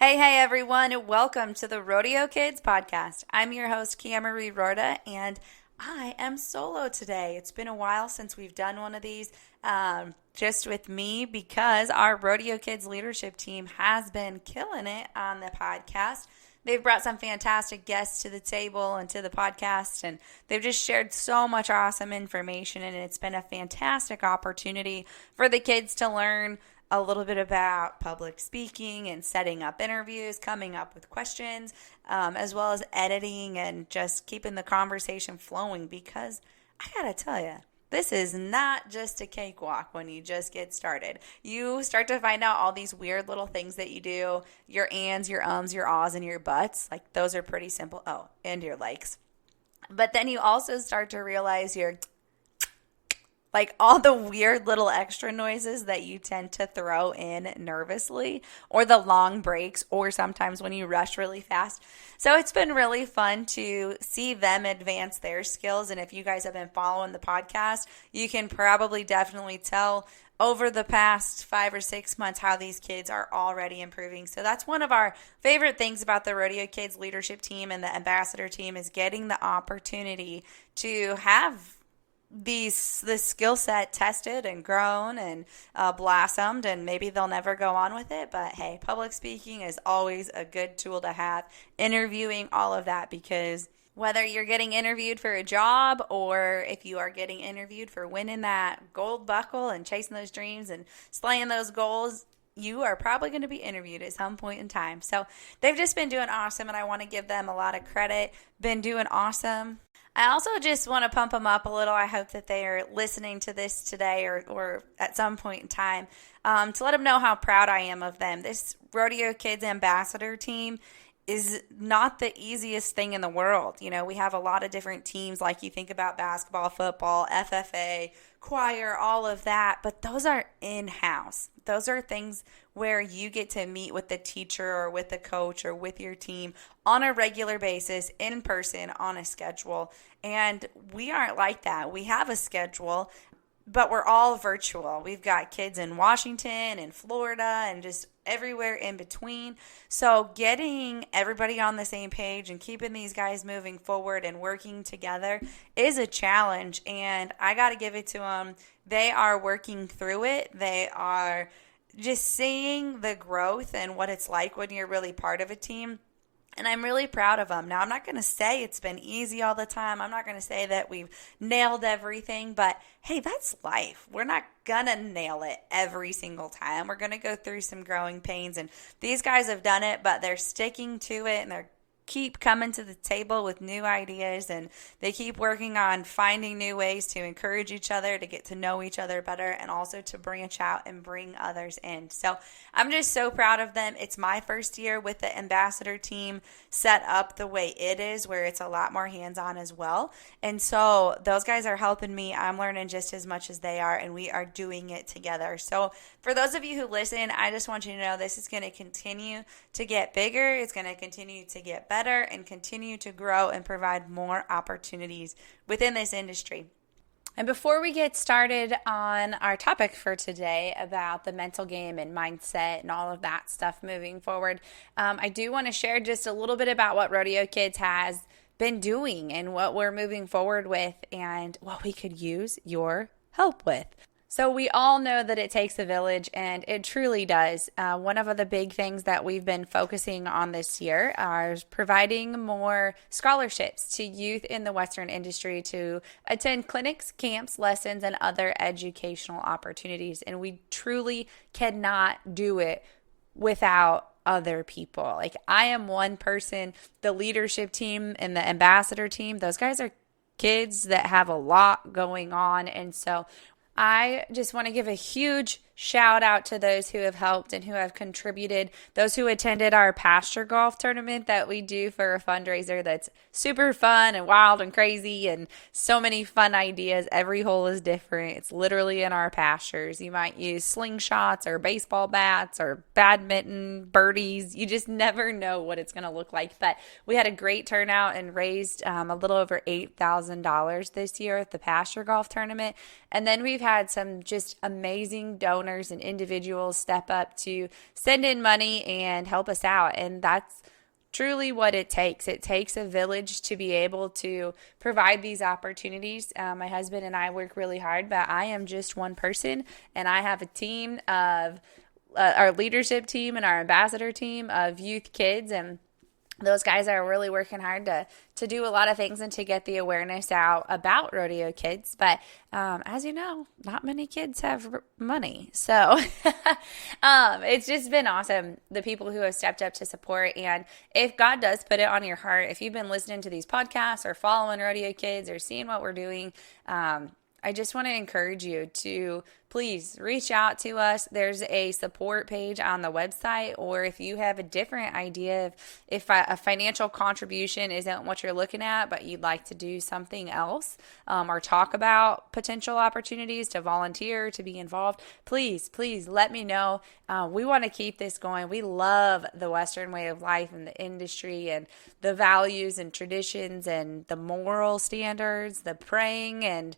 Hey, everyone. Welcome to the Rodeo Kids podcast. I'm your host, Kia-Marie Rorda, and I am solo today. It's been a while since we've done one of these just with me because our Rodeo Kids leadership team has been killing it on the podcast. They've brought some fantastic guests to the table and to the podcast, and they've just shared so much awesome information, and it's been a fantastic opportunity for the kids to learn a little bit about public speaking and setting up interviews, coming up with questions, as well as editing and just keeping the conversation flowing because I gotta tell you, this is not just a cakewalk when you just get started. You start to find out all these weird little things that you do, your ands, your ums, your ahs, and your buts. Like those are pretty simple. Oh, and your likes. But then you also start to realize your like all the weird little extra noises that you tend to throw in nervously, or the long breaks, or sometimes when you rush really fast. So it's been really fun to see them advance their skills. And if you guys have been following the podcast, you can probably definitely tell over the past 5 or 6 months how these kids are already improving. So that's one of our favorite things about the Rodeo Kids leadership team and the ambassador team is getting the opportunity to have this skill set tested and grown and blossomed, and maybe they'll never go on with it, but hey, public speaking is always a good tool to have. Interviewing, all of that, because whether you're getting interviewed for a job or if you are getting interviewed for winning that gold buckle and chasing those dreams and slaying those goals, you are probably going to be interviewed at some point in time. So they've just been doing awesome, and I want to give them a lot of credit. Been doing awesome. I also just want to pump them up a little. I hope that they are listening to this today or at some point in time to let them know how proud I am of them. This Rodeo Kids ambassador team is not the easiest thing in the world. You know, we have a lot of different teams, like you think about basketball, football, FFA, choir, all of that, but those are in-house. Those are things where you get to meet with the teacher or with the coach or with your team on a regular basis, in person, on a schedule. And we aren't like that. We have a schedule, but we're all virtual. We've got kids in Washington and Florida and just everywhere in between. So getting everybody on the same page and keeping these guys moving forward and working together is a challenge. And I got to give it to them. They are working through it. They are just seeing the growth and what it's like when you're really part of a team. And I'm really proud of them. Now, I'm not going to say it's been easy all the time. I'm not going to say that we've nailed everything. But, hey, that's life. We're not going to nail it every single time. We're going to go through some growing pains. And these guys have done it, but they're sticking to it, and they're keep coming to the table with new ideas, and they keep working on finding new ways to encourage each other, to get to know each other better, and also to branch out and bring others in. So I'm just so proud of them. It's my first year with the ambassador team set up the way it is, where it's a lot more hands-on as well. And so those guys are helping me. I'm learning just as much as they are, and we are doing it together. So for those of you who listen, I just want you to know this is going to continue to get bigger. It's going to continue to get better and continue to grow and provide more opportunities within this industry. And before we get started on our topic for today about the mental game and mindset and all of that stuff moving forward, I do want to share just a little bit about what Rodeo Kids has been doing and what we're moving forward with and what we could use your help with. So we all know that it takes a village, and it truly does. One of the big things that we've been focusing on this year are providing more scholarships to youth in the Western industry to attend clinics, camps, lessons, and other educational opportunities. And we truly cannot do it without other people. Like, I am one person, the leadership team and the ambassador team, those guys are kids that have a lot going on. And so I just want to give a huge shout out to those who have helped and who have contributed, those who attended our pasture golf tournament that we do for a fundraiser that's super fun and wild and crazy and so many fun ideas. Every hole is different. It's literally in our pastures. You might use slingshots or baseball bats or badminton, birdies. You just never know what it's going to look like. But we had a great turnout and raised a little over $8,000 this year at the pasture golf tournament. And then we've had some just amazing donors owners and individuals step up to send in money and help us out. And that's truly what it takes. It takes a village to be able to provide these opportunities. My husband and I work really hard, but I am just one person, and I have a team of our leadership team and our ambassador team of youth kids, and those guys are really working hard to do a lot of things and to get the awareness out about rodeo kids. But as you know, not many kids have money. So it's just been awesome, the people who have stepped up to support. And if God does put it on your heart, if you've been listening to these podcasts or following rodeo kids or seeing what we're doing, I just want to encourage you to please reach out to us. There's a support page on the website, or if you have a different idea, if a financial contribution isn't what you're looking at, but you'd like to do something else, or talk about potential opportunities to volunteer, to be involved, please let me know. We want to keep this going. We love the Western way of life and the industry and the values and traditions and the moral standards, the praying and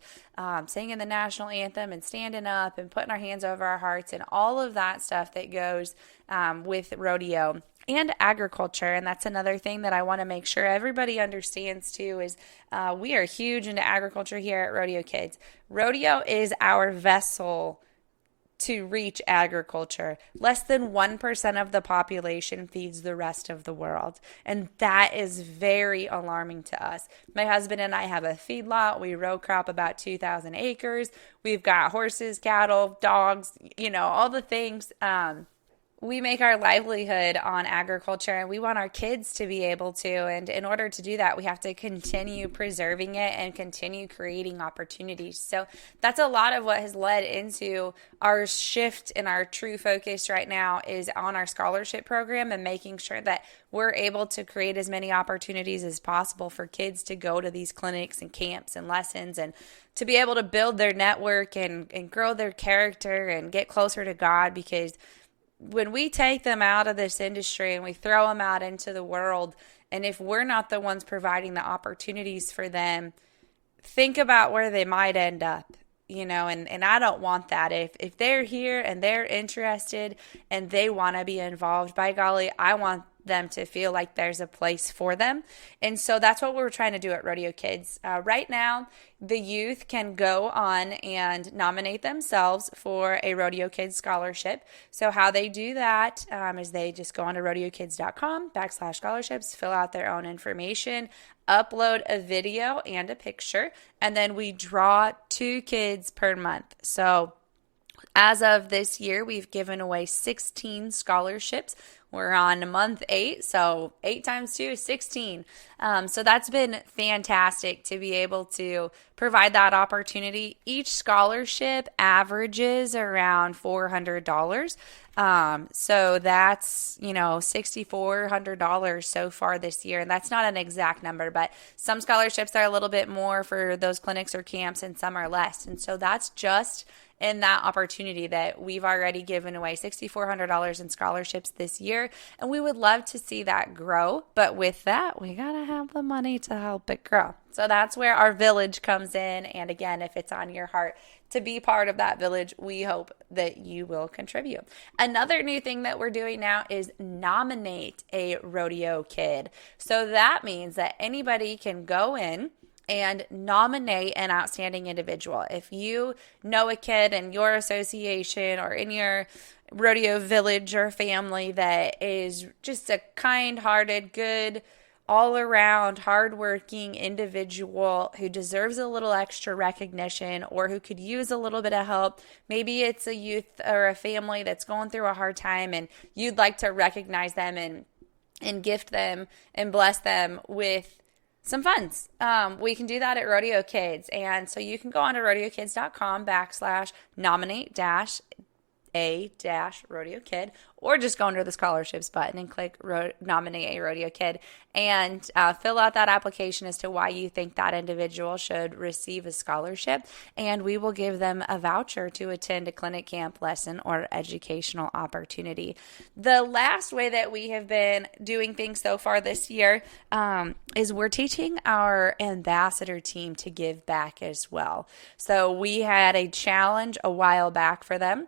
singing the national anthem and standing up and putting our hands over our hearts and all of that stuff that goes with rodeo and agriculture. And that's another thing that I want to make sure everybody understands too, is we are huge into agriculture here at Rodeo Kids. Rodeo is our vessel to reach agriculture. Less than 1% of the population feeds the rest of the world. And that is very alarming to us. My husband and I have a feedlot. We row crop about 2,000 acres. We've got horses, cattle, dogs, all the things. We make our livelihood on agriculture, and we want our kids to be able to. And in order to do that, we have to continue preserving it and continue creating opportunities. So that's a lot of what has led into our shift, and our true focus right now is on our scholarship program and making sure that we're able to create as many opportunities as possible for kids to go to these clinics and camps and lessons, and to be able to build their network and grow their character and get closer to God. Because when we take them out of this industry and we throw them out into the world, and if we're not the ones providing the opportunities for them, think about where they might end up, and I don't want that. If they're here and they're interested and they want to be involved, by golly, I want them to feel like there's a place for them. And so that's what we're trying to do at Rodeo Kids. Right now, the youth can go on and nominate themselves for a Rodeo Kids scholarship. So how they do that is they just go on to rodeokids.com/scholarships, fill out their own information, upload a video and a picture, and then we draw 2 kids per month. So as of this year, we've given away 16 scholarships. We're on month 8, so 8 times 2 is 16. So that's been fantastic to be able to provide that opportunity. Each scholarship averages around $400. So that's, $6,400 so far this year. And that's not an exact number, but some scholarships are a little bit more for those clinics or camps and some are less. And so that's just in that opportunity that we've already given away $6,400 in scholarships this year. And we would love to see that grow. But with that, we got to have the money to help it grow. So that's where our village comes in. And again, if it's on your heart to be part of that village, we hope that you will contribute. Another new thing that we're doing now is nominate a rodeo kid. So that means that anybody can go in and nominate an outstanding individual. If you know a kid in your association or in your rodeo village or family that is just a kind-hearted, good, all-around, hardworking individual who deserves a little extra recognition or who could use a little bit of help, maybe it's a youth or a family that's going through a hard time and you'd like to recognize them and gift them and bless them with some funds. We can do that at Rodeo Kids. And so you can go on to rodeokids.com/nominate-a-rodeo kid, or just go under the scholarships button and click nominate a rodeo kid and fill out that application as to why you think that individual should receive a scholarship. And we will give them a voucher to attend a clinic, camp, lesson, or educational opportunity. The last way that we have been doing things so far this year is we're teaching our ambassador team to give back as well. So we had a challenge a while back for them.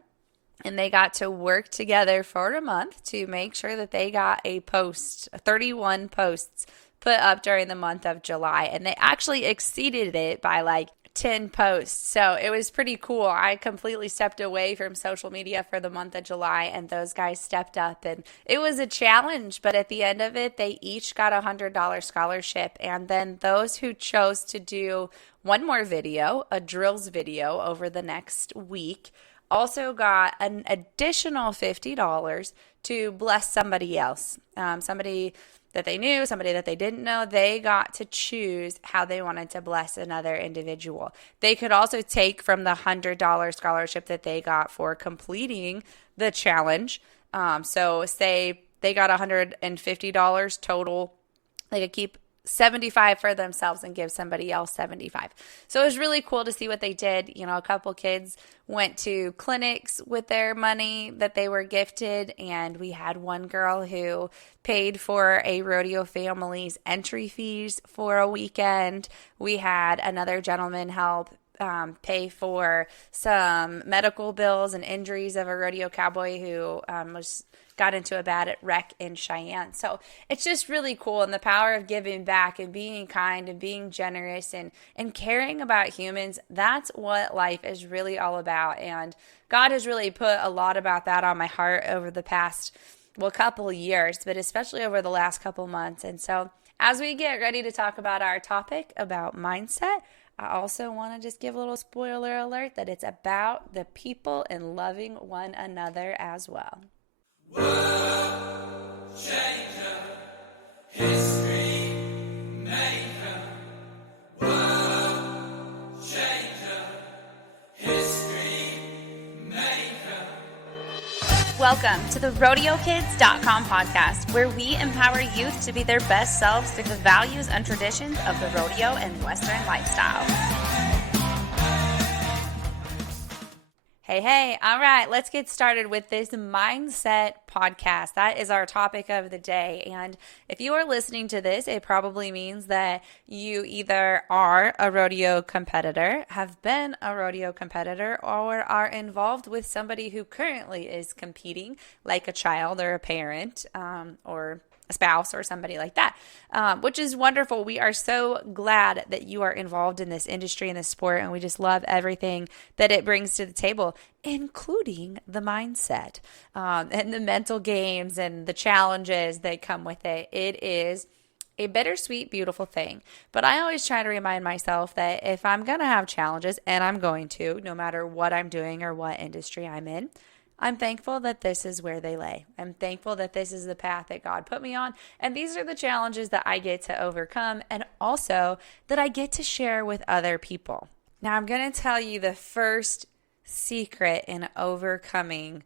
and they got to work together for a month to make sure that they got 31 posts put up during the month of July. And they actually exceeded it by like 10 posts. So it was pretty cool. I completely stepped away from social media for the month of July, and those guys stepped up, and it was a challenge, but at the end of it, they each got $100 scholarship. And then those who chose to do one more video, a drills video over the next week, also got an additional $50 to bless somebody else, somebody that they knew, somebody that they didn't know. They got to choose how they wanted to bless another individual. They could also take from the $100 scholarship that they got for completing the challenge. So say they got $150 total, they could keep 75 for themselves and give somebody else 75. So it was really cool to see what they did. You know, a couple kids went to clinics with their money that they were gifted, and we had one girl who paid for a rodeo family's entry fees for a weekend. We had another gentleman help pay for some medical bills and injuries of a rodeo cowboy who got into a bad wreck in Cheyenne. So it's just really cool, and the power of giving back and being kind and being generous and caring about humans. That's what life is really all about. And God has really put a lot about that on my heart over the past, couple of years, but especially over the last couple months. And so as we get ready to talk about our topic about mindset, I also want to just give a little spoiler alert that it's about the people and loving one another as well. World changer, history maker. World changer, history maker. Welcome to the RodeoKids.com podcast, where we empower youth to be their best selves through the values and traditions of the rodeo and Western lifestyle. Hey, all right, let's get started with this mindset podcast. That is our topic of the day. And if you are listening to this, it probably means that you either are a rodeo competitor, have been a rodeo competitor, or are involved with somebody who currently is competing, like a child or a parent, or a spouse or somebody like that, which is wonderful. We are so glad that you are involved in this industry and this sport, and we just love everything that it brings to the table, including the mindset and the mental games and the challenges that come with it. It is a bittersweet, beautiful thing. But I always try to remind myself that if I'm going to have challenges, and I'm going to, no matter what I'm doing or what industry I'm in, I'm thankful that this is where they lay. I'm thankful that this is the path that God put me on. And these are the challenges that I get to overcome, and also that I get to share with other people. Now, I'm going to tell you the first secret in overcoming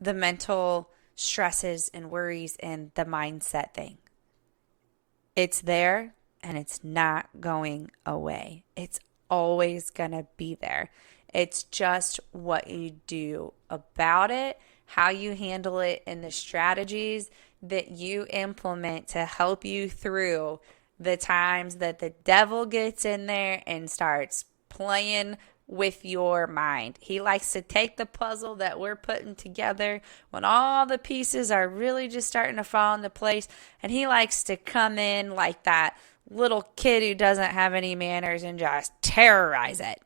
the mental stresses and worries and the mindset thing. It's there, and it's not going away. It's always going to be there. It's just what you do about it, how you handle it, and the strategies that you implement to help you through the times that the devil gets in there and starts playing with your mind. He likes to take the puzzle that we're putting together when all the pieces are really just starting to fall into place, and he likes to come in like that little kid who doesn't have any manners and just terrorize it.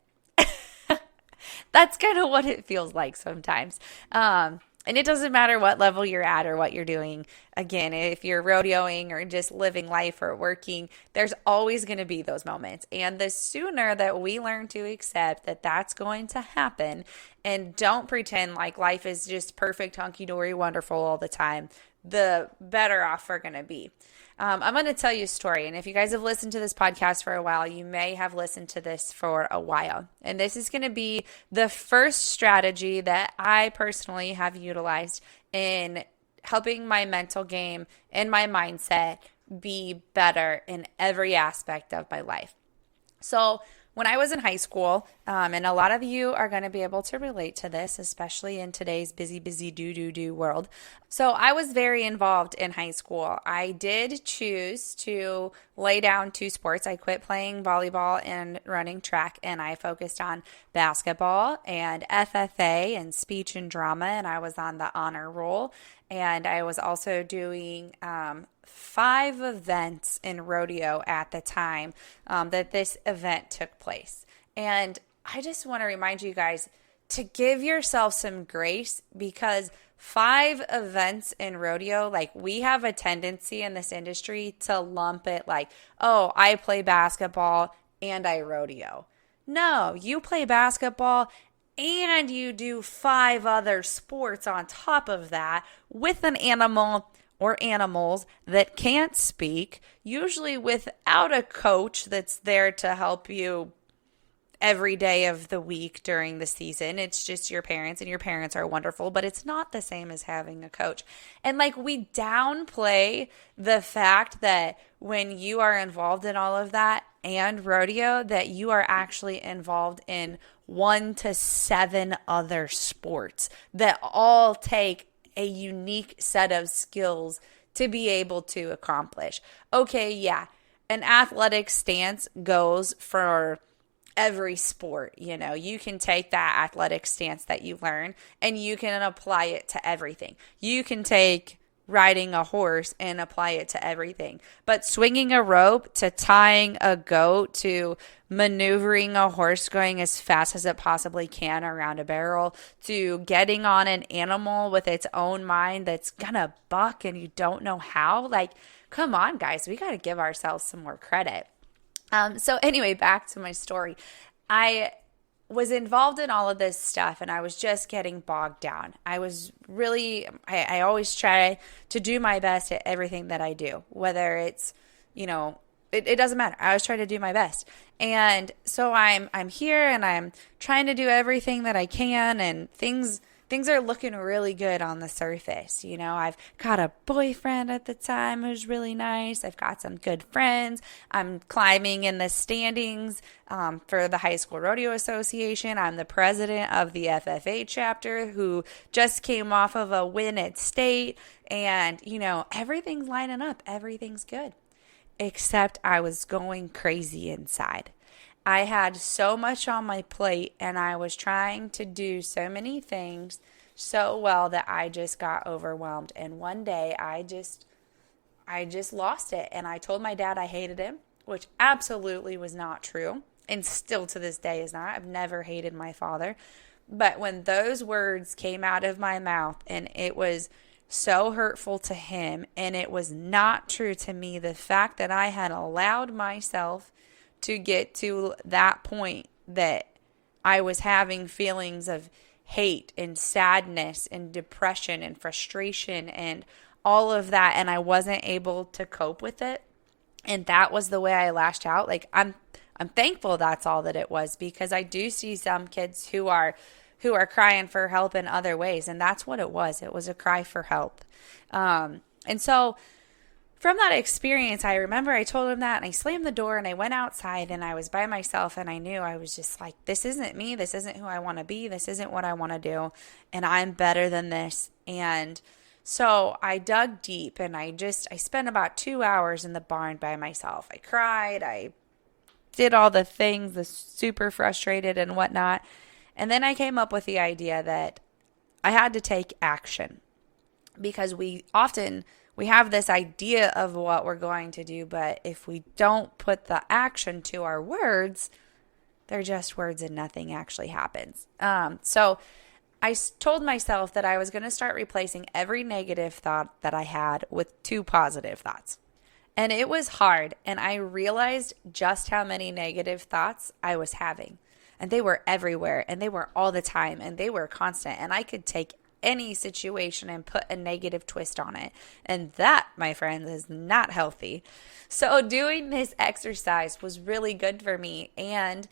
That's kind of what it feels like sometimes. And it doesn't matter what level you're at or what you're doing. Again, if you're rodeoing or just living life or working, there's always going to be those moments. And the sooner that we learn to accept that that's going to happen and don't pretend like life is just perfect, hunky-dory, wonderful all the time, the better off we're going to be. I'm going to tell you a story, and if you guys have listened to this podcast for a while, you may have listened to this for a while. And this is going to be the first strategy that I personally have utilized in helping my mental game and my mindset be better in every aspect of my life. So When I was in high school, and a lot of you are going to be able to relate to this, especially in today's busy, busy, do world. So I was very involved in high school. I did choose to lay down two sports. I quit playing volleyball and running track, and I focused on basketball and FFA and speech and drama, and I was on the honor roll. And I was also doing 5 events in rodeo at the time that this event took place. And I just want to remind you guys to give yourself some grace, because 5 events in rodeo, like, we have a tendency in this industry to lump it like, oh, I play basketball and I rodeo. No, you play basketball and you do 5 other sports on top of that with an animal or animals that can't speak, usually without a coach that's there to help you every day of the week during the season. It's just your parents, and your parents are wonderful, but it's not the same as having a coach. And like, we downplay the fact that when you are involved in all of that and rodeo, that you are actually involved in 1 to 7 other sports that all take a unique set of skills to be able to accomplish. Okay, yeah, an athletic stance goes for every sport. You can take that athletic stance that you learn and you can apply it to everything. You can take riding a horse and apply it to everything. But swinging a rope to tying a goat to maneuvering a horse going as fast as it possibly can around a barrel to getting on an animal with its own mind that's gonna buck and you don't know how, like, come on, guys, we got to give ourselves some more credit. So anyway, back to my story. I was involved in all of this stuff and I was just getting bogged down. I always try to do my best at everything that I do, whether it's, it doesn't matter. I always try to do my best. And so I'm here and I'm trying to do everything that I can, and things are looking really good on the surface. I've got a boyfriend at the time who's really nice. I've got some good friends. I'm climbing in the standings for the High School Rodeo Association. I'm the president of the FFA chapter who just came off of a win at state. And, everything's lining up. Everything's good. Except I was going crazy inside. I had so much on my plate and I was trying to do so many things so well that I just got overwhelmed. And one day I just lost it. And I told my dad I hated him, which absolutely was not true. And still to this day is not. I've never hated my father. But when those words came out of my mouth and it was so hurtful to him and it was not true to me, the fact that I had allowed myself to get to that point that I was having feelings of hate and sadness and depression and frustration and all of that, and I wasn't able to cope with it, and that was the way I lashed out. Like, I'm thankful that's all that it was, because I do see some kids who are crying for help in other ways, and that's what it was. It was a cry for help. And so from that experience, I remember I told him that, and I slammed the door and I went outside and I was by myself, and I knew, I was just like, this isn't me. This isn't who I want to be. This isn't what I want to do. And I'm better than this. And so I dug deep and I spent about 2 hours in the barn by myself. I cried. I did all the things, the super frustrated and whatnot. And then I came up with the idea that I had to take action, because we have this idea of what we're going to do, but if we don't put the action to our words, they're just words and nothing actually happens. So I told myself that I was going to start replacing every negative thought that I had with 2 positive thoughts. And it was hard, and I realized just how many negative thoughts I was having. And they were everywhere, and they were all the time, and they were constant, and I could take any situation and put a negative twist on it. And that, my friends, is not healthy. So doing this exercise was really good for me. And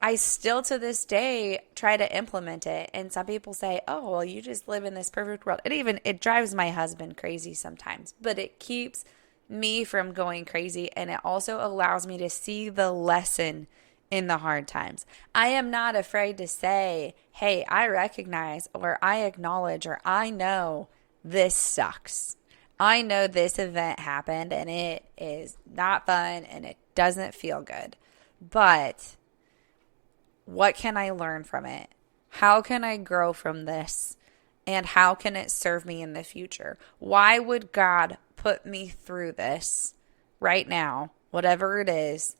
I still to this day try to implement it. And some people say, oh, well, you just live in this perfect world. It drives my husband crazy sometimes, but it keeps me from going crazy. And it also allows me to see the lesson in the hard times. I am not afraid to say, hey, I recognize or I acknowledge or I know this sucks. I know this event happened and it is not fun and it doesn't feel good. But what can I learn from it? How can I grow from this? And how can it serve me in the future? Why would God put me through this right now, whatever it is,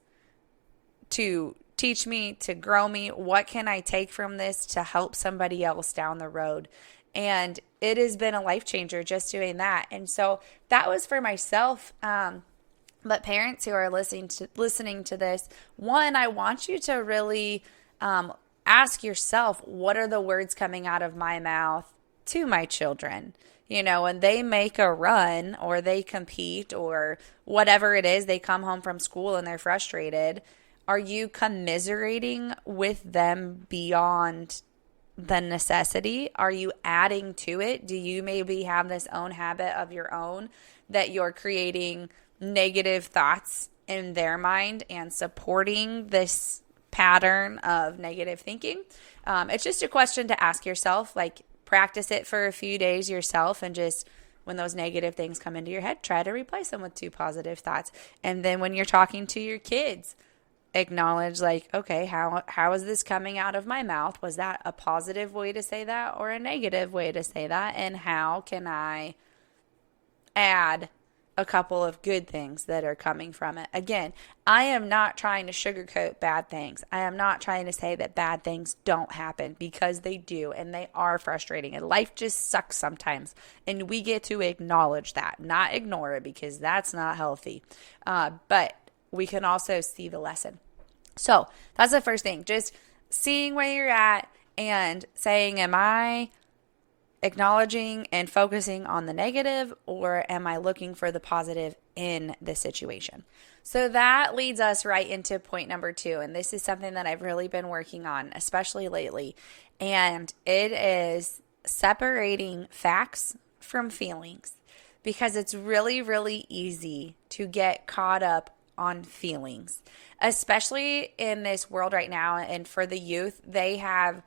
to teach me, to grow me? What can I take from this to help somebody else down the road? And it has been a life changer just doing that. And so that was for myself. But parents who are listening to this, one, I want you to really ask yourself, what are the words coming out of my mouth to my children? You know, when they make a run or they compete or whatever it is, they come home from school and they're frustrated. Are you commiserating with them beyond the necessity? Are you adding to it? Do you maybe have this own habit of your own that you're creating negative thoughts in their mind and supporting this pattern of negative thinking? It's just a question to ask yourself. Like, practice it for a few days yourself, and just when those negative things come into your head, try to replace them with 2 positive thoughts. And then when you're talking to your kids, acknowledge, like, okay, how is this coming out of my mouth? Was that a positive way to say that or a negative way to say that? And how can I add a couple of good things that are coming from it? Again, I am not trying to sugarcoat bad things. I am not trying to say that bad things don't happen, because they do, and they are frustrating, and life just sucks sometimes, and we get to acknowledge that, not ignore it, because that's not healthy. But we can also see the lesson. So that's the first thing, just seeing where you're at and saying, am I acknowledging and focusing on the negative, or am I looking for the positive in this situation? So that leads us right into point number 2. And this is something that I've really been working on, especially lately. And it is separating facts from feelings, because it's really, really easy to get caught up on feelings, especially in this world right now. And for the youth, they have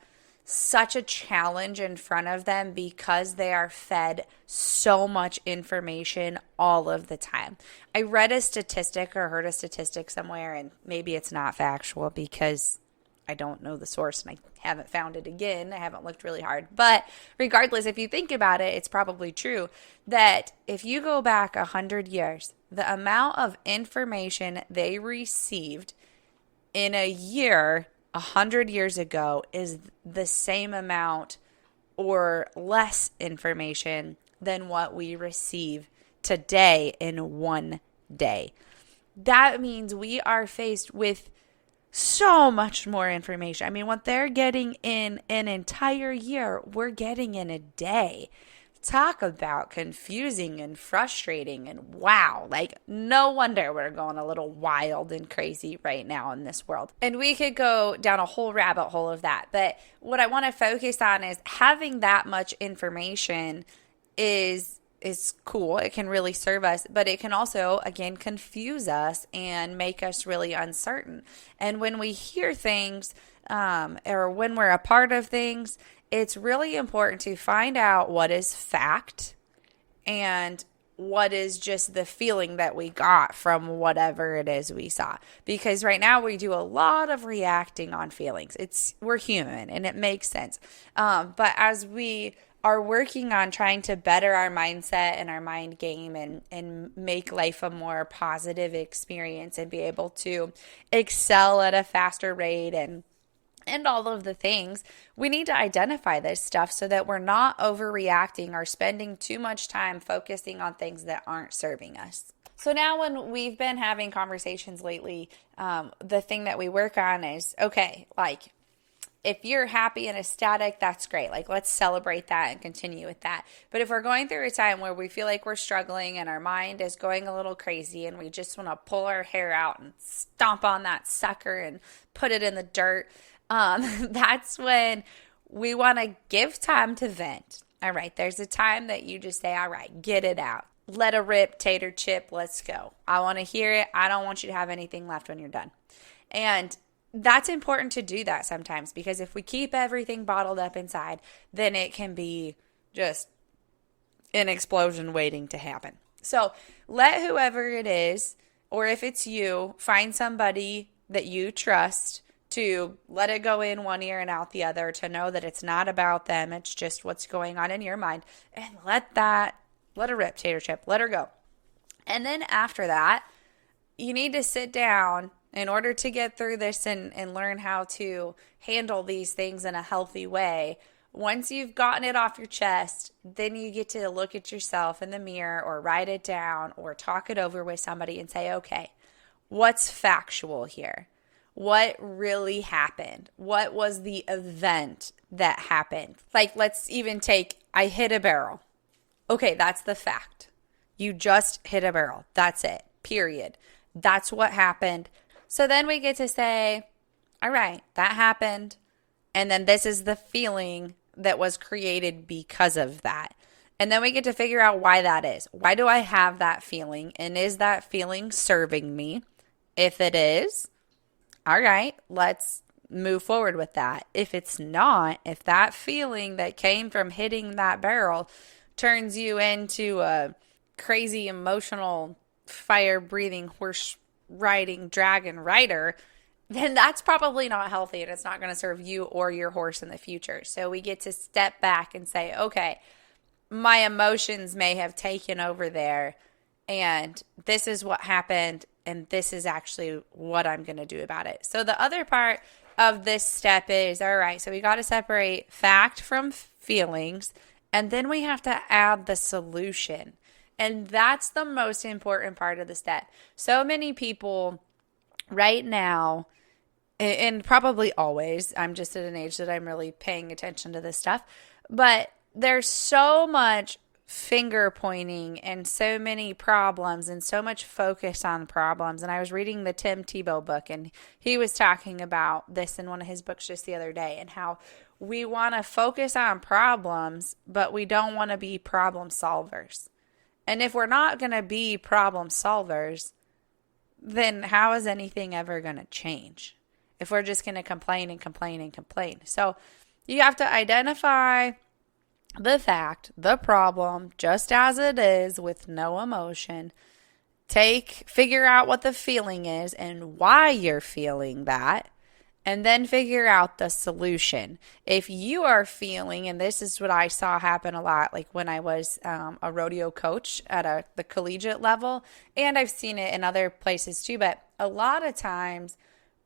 such a challenge in front of them because they are fed so much information all of the time. I read a statistic or heard a statistic somewhere, and maybe it's not factual because I don't know the source and I haven't found it again. I haven't looked really hard. But regardless, if you think about it, it's probably true that if you go back 100 years, the amount of information they received in a year 100 years ago is the same amount or less information than what we receive today in one day. That means we are faced with so much more information. I mean, what they're getting in an entire year, we're getting in a day. Talk about confusing and frustrating, and wow, like, no wonder we're going a little wild and crazy right now in this world. And we could go down a whole rabbit hole of that. But what I want to focus on is having that much information is cool. It can really serve us, but it can also, again, confuse us and make us really uncertain. And when we hear things, or when we're a part of things, it's really important to find out what is fact and what is just the feeling that we got from whatever it is we saw. Because right now we do a lot of reacting on feelings. We're human and it makes sense. But as we are working on trying to better our mindset and our mind game and make life a more positive experience and be able to excel at a faster rate and all of the things, we need to identify this stuff so that we're not overreacting or spending too much time focusing on things that aren't serving us. So now when we've been having conversations lately, the thing that we work on is, okay, like, if you're happy and ecstatic, that's great. Like, let's celebrate that and continue with that. But if we're going through a time where we feel like we're struggling and our mind is going a little crazy and we just want to pull our hair out and stomp on that sucker and put it in the dirt, that's when we want to give time to vent. All right, there's a time that you just say, all right, get it out. Let it rip, tater chip, let's go. I want to hear it. I don't want you to have anything left when you're done. And that's important to do that sometimes, because if we keep everything bottled up inside, then it can be just an explosion waiting to happen. So let whoever it is, or if it's you, find somebody that you trust to let it go in one ear and out the other, to know that it's not about them, it's just what's going on in your mind, and let her rip, tater chip, let her go. And then after that, you need to sit down in order to get through this and learn how to handle these things in a healthy way. Once you've gotten it off your chest, then you get to look at yourself in the mirror or write it down or talk it over with somebody and say, okay, what's factual here? What really happened? What was the event that happened? Like, let's even take, I hit a barrel. Okay, that's the fact. You just hit a barrel. That's it. Period. That's what happened. So then we get to say, all right, that happened. And then this is the feeling that was created because of that. And then we get to figure out why that is. Why do I have that feeling? And is that feeling serving me? If it is, all right, let's move forward with that. If it's not, if that feeling that came from hitting that barrel turns you into a crazy emotional fire breathing horse riding dragon rider, then that's probably not healthy, and it's not going to serve you or your horse in the future. So we get to step back and say, okay, my emotions may have taken over there, and this is what happened, and this is actually what I'm going to do about it. So the other part of this step is, all right, so we got to separate fact from feelings, and then we have to add the solution. And that's the most important part of the step. So many people right now, and probably always, I'm just at an age that I'm really paying attention to this stuff, but there's so much finger pointing and so many problems and so much focus on problems. And I was reading the Tim Tebow book, and he was talking about this in one of his books just the other day, and how we want to focus on problems, but we don't want to be problem solvers. And if we're not going to be problem solvers, then how is anything ever going to change? If we're just going to complain and complain and complain. So you have to identify the fact, the problem, just as it is, with no emotion. Figure out what the feeling is and why you're feeling that. And then figure out the solution. If you are feeling, and this is what I saw happen a lot, like when I was a rodeo coach at the collegiate level, and I've seen it in other places too, but a lot of times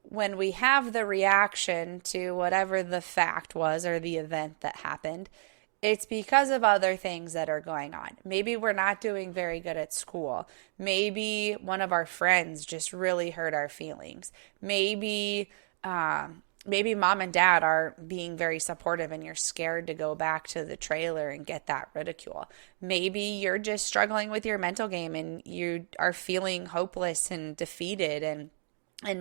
when we have the reaction to whatever the fact was or the event that happened, it's because of other things that are going on. Maybe we're not doing very good at school. Maybe one of our friends just really hurt our feelings. Maybe mom and dad are being very supportive and you're scared to go back to the trailer and get that ridicule. Maybe you're just struggling with your mental game and you are feeling hopeless and defeated, and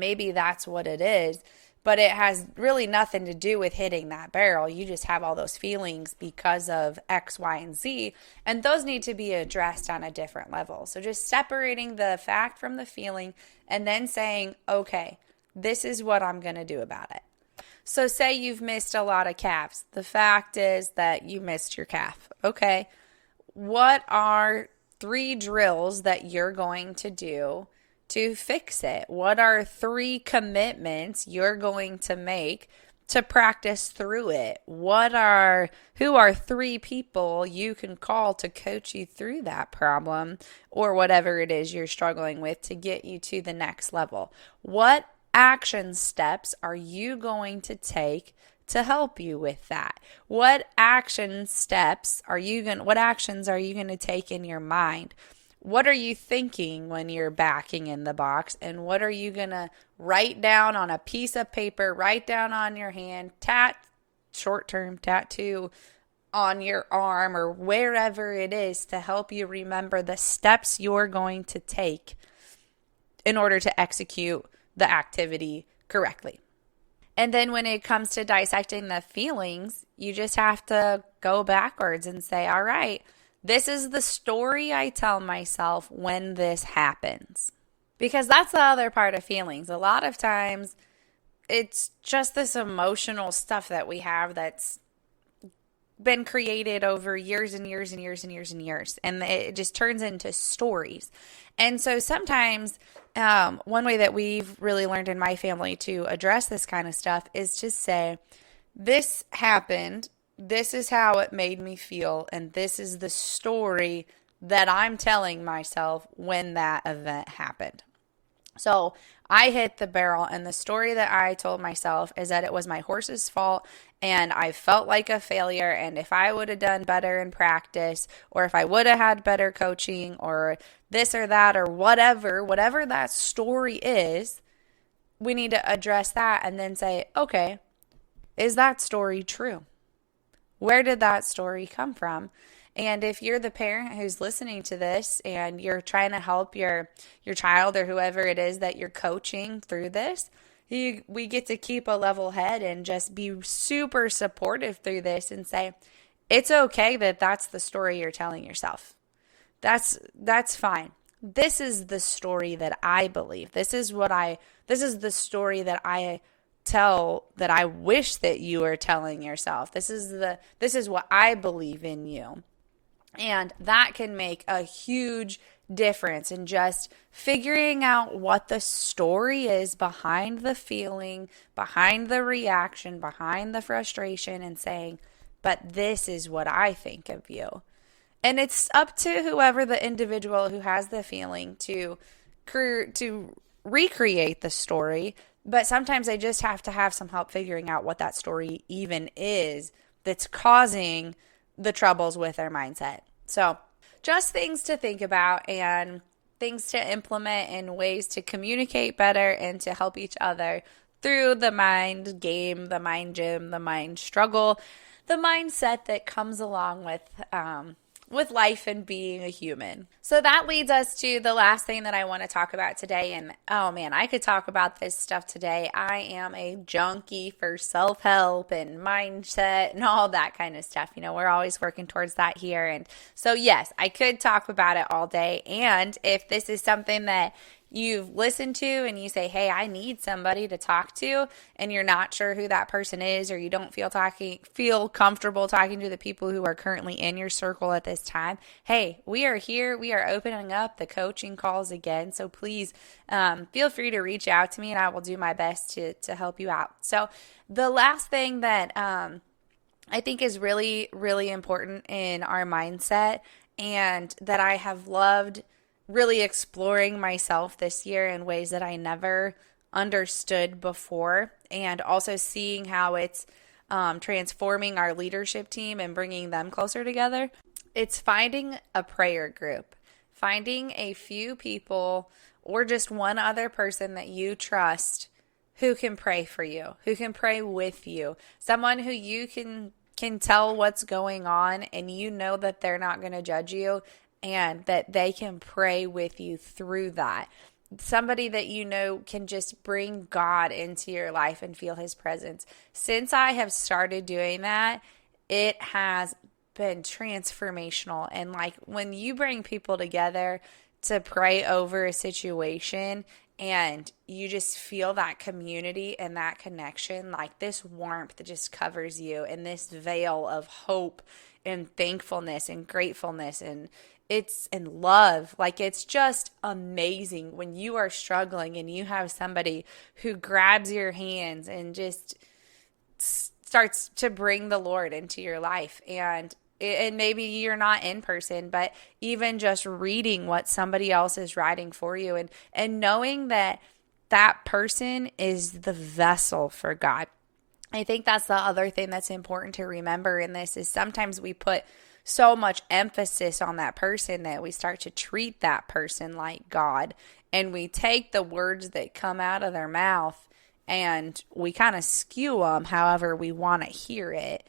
maybe that's what it is. But it has really nothing to do with hitting that barrel. You just have all those feelings because of X, Y, and Z, and those need to be addressed on a different level. So just separating the fact from the feeling and then saying, okay, this is what I'm going to do about it. So say you've missed a lot of calves. The fact is that you missed your calf. Okay, what are 3 drills that you're going to do to fix it? What are 3 commitments you're going to make to practice through it? Who are 3 people you can call to coach you through that problem or whatever it is you're struggling with to get you to the next level? What action steps are you going to take to help you with that? What actions are you going to take in your mind? What are you thinking when you're backing in the box? And what are you going to write down on a piece of paper, write down on your hand, short-term tattoo on your arm or wherever it is to help you remember the steps you're going to take in order to execute the activity correctly? And then when it comes to dissecting the feelings, you just have to go backwards and say, all right, this is the story I tell myself when this happens. Because that's the other part of feelings. A lot of times it's just this emotional stuff that we have that's been created over years and years and years and years and years. And it just turns into stories. And so sometimes one way that we've really learned in my family to address this kind of stuff is to say, this happened, this is how it made me feel, and this is the story that I'm telling myself when that event happened. So I hit the barrel, and the story that I told myself is that it was my horse's fault, and I felt like a failure. And if I would have done better in practice, or if I would have had better coaching, or this or that, or whatever that story is, we need to address that and then say, okay, is that story true? Where did that story come from? And if you're the parent who's listening to this and you're trying to help your child or whoever it is that you're coaching through this, we get to keep a level head and just be super supportive through this and say, it's okay that that's the story you're telling yourself. That's fine. This is the story that I believe. This is the story that I tell, that I wish that you were telling yourself. This is what I believe in you. And that can make a huge difference in just figuring out what the story is behind the feeling, behind the reaction, behind the frustration, and saying, but this is what I think of you. And it's up to whoever the individual who has the feeling to recreate the story. But sometimes they just have to have some help figuring out what that story even is that's causing the troubles with their mindset. So just things to think about and things to implement and ways to communicate better and to help each other through the mind game, the mind gym, the mind struggle, the mindset that comes along with life and being a human. So that leads us to the last thing that I want to talk about today. And oh man, I could talk about this stuff today. I am a junkie for self-help and mindset and all that kind of stuff. You know, we're always working towards that here. And so yes, I could talk about it all day. And if this is something that you've listened to and you say, hey, I need somebody to talk to, and you're not sure who that person is, or you don't feel comfortable talking to the people who are currently in your circle at this time, hey, we are here. We are opening up the coaching calls again. So please feel free to reach out to me and I will do my best to help you out. So the last thing that I think is really, really important in our mindset, and that I have loved really exploring myself this year in ways that I never understood before, and also seeing how it's transforming our leadership team and bringing them closer together. It's finding a prayer group, finding a few people or just one other person that you trust who can pray for you, who can pray with you, someone who you can tell what's going on and you know that they're not going to judge you, and that they can pray with you through that. Somebody that you know can just bring God into your life and feel his presence. Since I have started doing that, it has been transformational. And like when you bring people together to pray over a situation and you just feel that community and that connection, like this warmth that just covers you, and this veil of hope and thankfulness and gratefulness and love. Like it's just amazing when you are struggling and you have somebody who grabs your hands and just starts to bring the Lord into your life. And maybe you're not in person, but even just reading what somebody else is writing for you and knowing that that person is the vessel for God. I think that's the other thing that's important to remember in this is sometimes we put so much emphasis on that person that we start to treat that person like God, and we take the words that come out of their mouth and we kind of skew them however we want to hear it,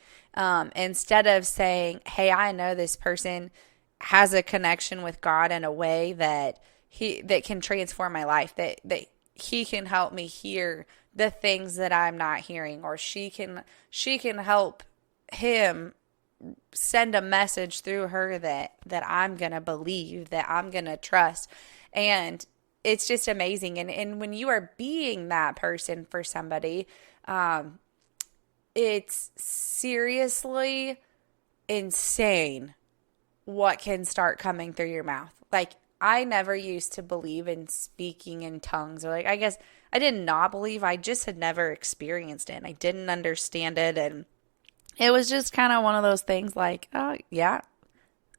instead of saying, hey, I know this person has a connection with God in a way that can transform my life, that he can help me hear the things that I'm not hearing, or she can help him send a message through her that I'm going to believe, that I'm going to trust. And it's just amazing. And when you are being that person for somebody, it's seriously insane what can start coming through your mouth. Like, I never used to believe in speaking in tongues, or like, I guess I did not believe. I just had never experienced it, and I didn't understand it. And it was just kind of one of those things like, oh, yeah,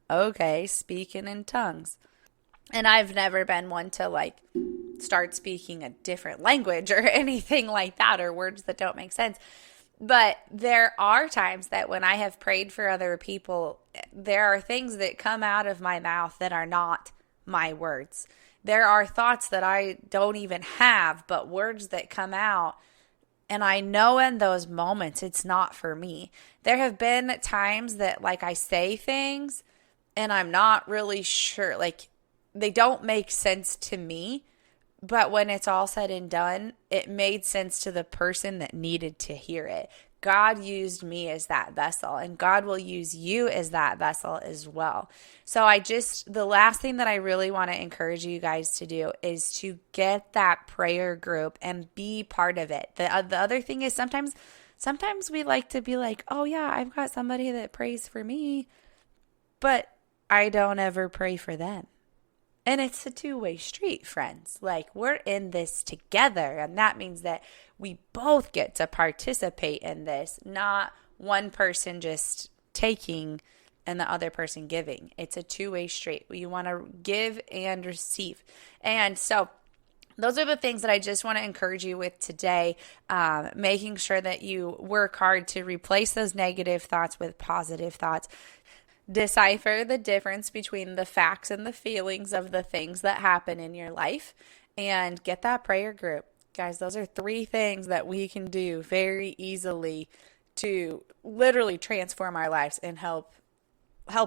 okay, speaking in tongues. And I've never been one to like start speaking a different language or anything like that, or words that don't make sense. But there are times that when I have prayed for other people, there are things that come out of my mouth that are not my words. There are thoughts that I don't even have, but words that come out. And I know in those moments it's not for me. There have been times that like I say things and I'm not really sure, like they don't make sense to me. But when it's all said and done, it made sense to the person that needed to hear it. God used me as that vessel, and God will use you as that vessel as well. So the last thing that I really want to encourage you guys to do is to get that prayer group and be part of it. The other thing is sometimes we like to be like, oh yeah, I've got somebody that prays for me, but I don't ever pray for them. And it's a two-way street, friends. Like, we're in this together, and that means that we both get to participate in this, not one person just taking and the other person giving. It's a two-way street. You want to give and receive. And so those are the things that I just want to encourage you with today, making sure that you work hard to replace those negative thoughts with positive thoughts. Decipher the difference between the facts and the feelings of the things that happen in your life, and get that prayer group. Guys, those are 3 things that we can do very easily to literally transform our lives and help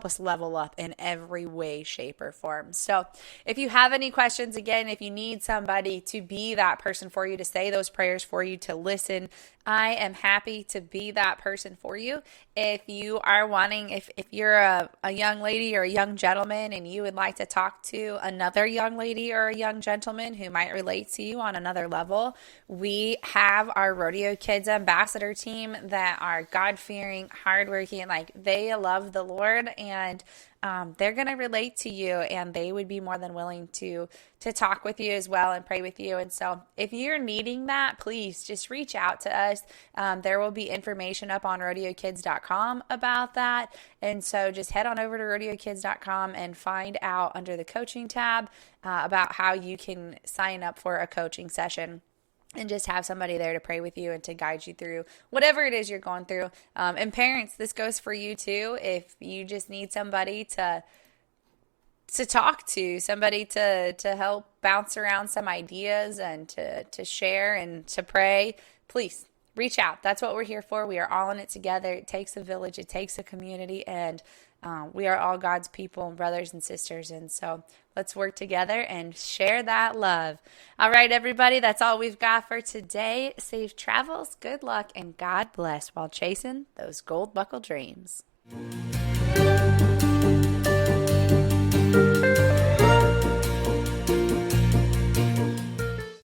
us level up in every way, shape, or form. So if you have any questions, again, if you need somebody to be that person for you, to say those prayers for you, to listen, I am happy to be that person for you. If you are wanting, if you're a young lady or a young gentleman and you would like to talk to another young lady or a young gentleman who might relate to you on another level, we have our Rodeo Kids ambassador team that are God-fearing, hardworking, like they love the Lord, and they're going to relate to you, and they would be more than willing to talk with you as well and pray with you. And so if you're needing that, please just reach out to us. There will be information up on rodeokids.com about that. And so just head on over to rodeokids.com and find out under the coaching tab about how you can sign up for a coaching session, and just have somebody there to pray with you and to guide you through whatever it is you're going through. And parents, this goes for you too. If you just need somebody to talk to, somebody to help bounce around some ideas and to share and to pray, please reach out. That's what we're here for. We are all in it together. It takes a village. It takes a community, and we are all God's people and brothers and sisters. And so let's work together and share that love. All right, everybody, that's all we've got for today. Safe travels, good luck, and God bless while chasing those gold buckle dreams.